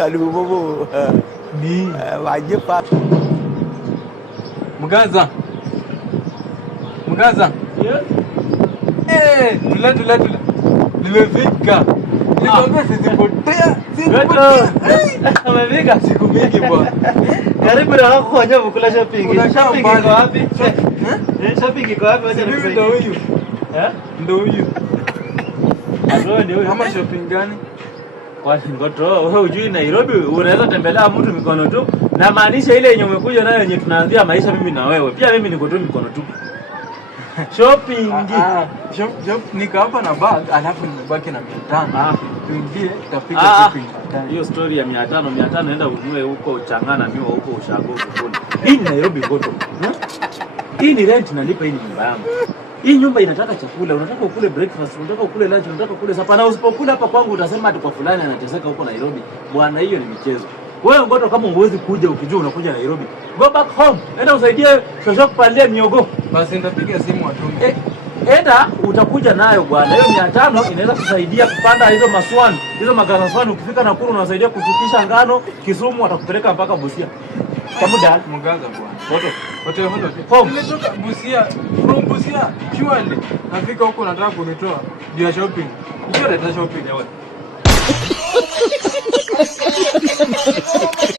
Aduh bobo. Ni wajib Pak. Mgaza. Yes. Tula. Nimefika. Nilikwambia sizipotea. Amefika Siku mingi bwana. karibu na wako kwenye kula shopping. Shopping iko wapi? Shopping iko wapi? Wacha Mimi ndo huyu. Ndio huyu. Ndio huyu. Kama shopping gani? Kwa Ngoto, wewe hujui Nairobi unaweza tembelea mtu mikono tu. Na maanisha ile yenye umekuja nayo yenye tunaanzia maisha mimi na wewe. Pia mimi niko tu mikono tu. Shopping. Shop niko hapa na bag alafu nimebaki na 500. Tuingie tutapiga shopping. Hiyo story ya 500 naenda ununue huko Changana miwa huko Ushago huko. Hii ni Nairobi Ngoto. Hii ni rent nalipa, hii ni nyumba yangu. Hii nyumba inataka chakula, unataka ukule breakfast, unataka ukule lunch, unataka ukule supper. Na usipokula hapa kwangu utasema ati kwa fulani anateseka huko Nairobi. Bwana, hiyo ni michezo. Wewe Ngoto, kama huwezi kuja ukijua unakuja Nairobi, go back home. Enda usaidie shosho kupandia miogo. Basi nitapiga simu watume. Enda utakuja nayo bwana. Hiyo 500 inaweza kusaidia kupanda hizo maswani, hizo magasaswani. Ukifika Nakuru unasaidia kushukisha ngano, Kisumu watakupeleka mpaka Busia. Kamuda Mgaza bwana. Hotel. Nimetoka Busia, from Busia, surely. Nafika huko nataka kunitoa juu ya shopping. Njoo leta shopping ya wewe.